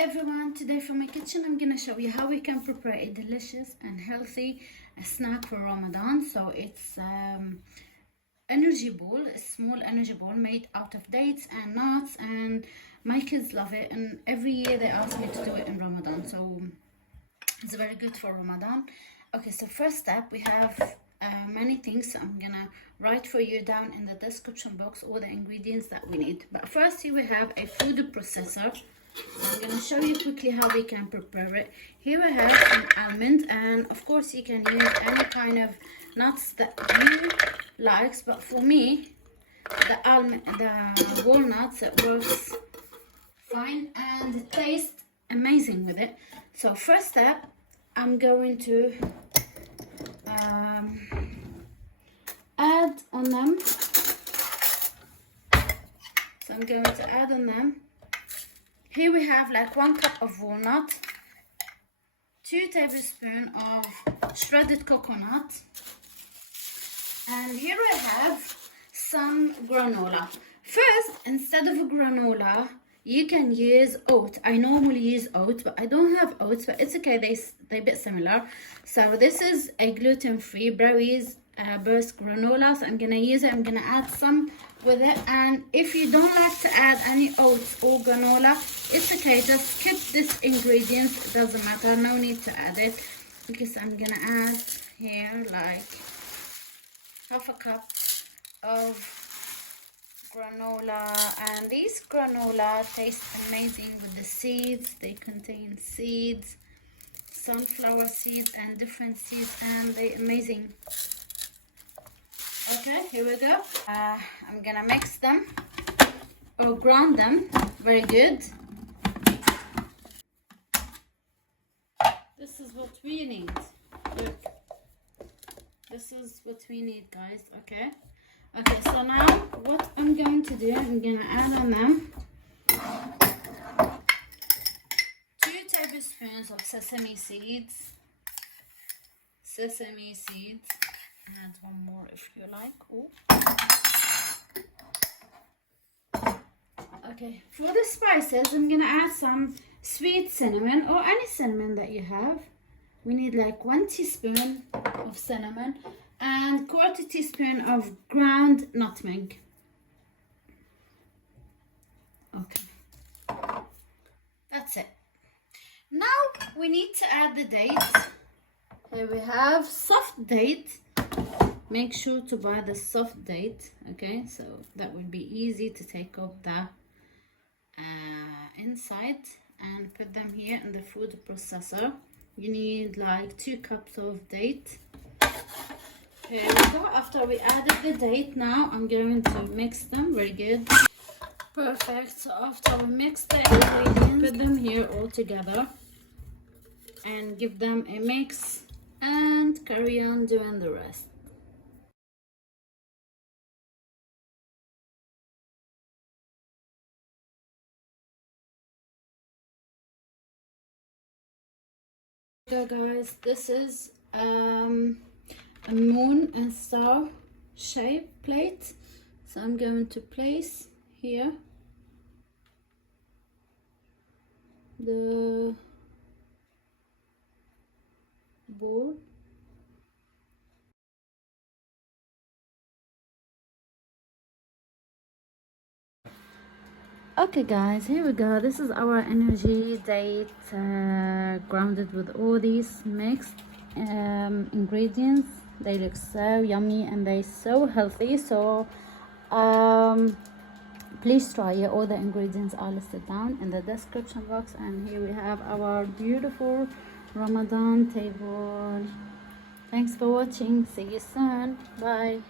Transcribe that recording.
everyone, today from my kitchen I'm gonna show you how we can prepare a delicious and healthy snack for Ramadan. So it's energy ball, a small energy ball made out of dates and nuts, and my kids love it, and every year they ask me to do it in Ramadan, so it's very good for Ramadan. Okay, so first step, we have many things, so I'm gonna write for you down in the description box all the ingredients that we need. But first, here we have a food processor. I'm gonna show you quickly how we can prepare it. Here we have some almonds, and of course you can use any kind of nuts that you like, but for me the walnuts, it works fine and it tastes amazing with it. So first step, I'm going to add on them. So I'm going to add on them. Here we have like 1 cup of walnut, 2 tablespoons of shredded coconut, and here I have some granola. First, instead of granola, you can use oats. I normally use oats, but I don't have oats, but it's okay, they're a bit similar. So this is a gluten-free berries burst granola, so I'm gonna use it. I'm gonna add some with it, and if you don't like to add any oats or granola, it's okay, just skip this ingredient, it doesn't matter, no need to add it. Because I'm gonna add here like half a cup of granola, and these granola taste amazing with the seeds. They contain seeds, sunflower seeds and different seeds, and they're amazing. Okay, here we go. I'm gonna mix them or ground them very good. This is what we need. Look, this is what we need, guys. Okay, so now what I'm going to do, I'm gonna add on them 2 tablespoons of sesame seeds. Add one more if you like. Ooh. Okay, for the spices, I'm gonna add some sweet cinnamon or any cinnamon that you have. We need like 1 teaspoon of cinnamon and 1/4 teaspoon of ground nutmeg. Okay, that's it. Now we need to add the dates. Here we have soft date. Make sure to buy the soft date, okay, so that will be easy to take off the inside and put them here in the food processor. You need like 2 cups of date. Here we go. After we added the date, now I'm going to mix them very good. Perfect. So after we mix the ingredients, put them here all together and give them a mix and carry on doing the rest. So guys, this is a moon and star shape plate, so I'm going to place here the board. Okay guys, here we go. This is our energy date grounded with all these mixed ingredients. They look so yummy and they're so healthy, so please try it. All the ingredients are listed down in the description box, and here we have our beautiful Ramadan table. Thanks for watching. See you soon. Bye.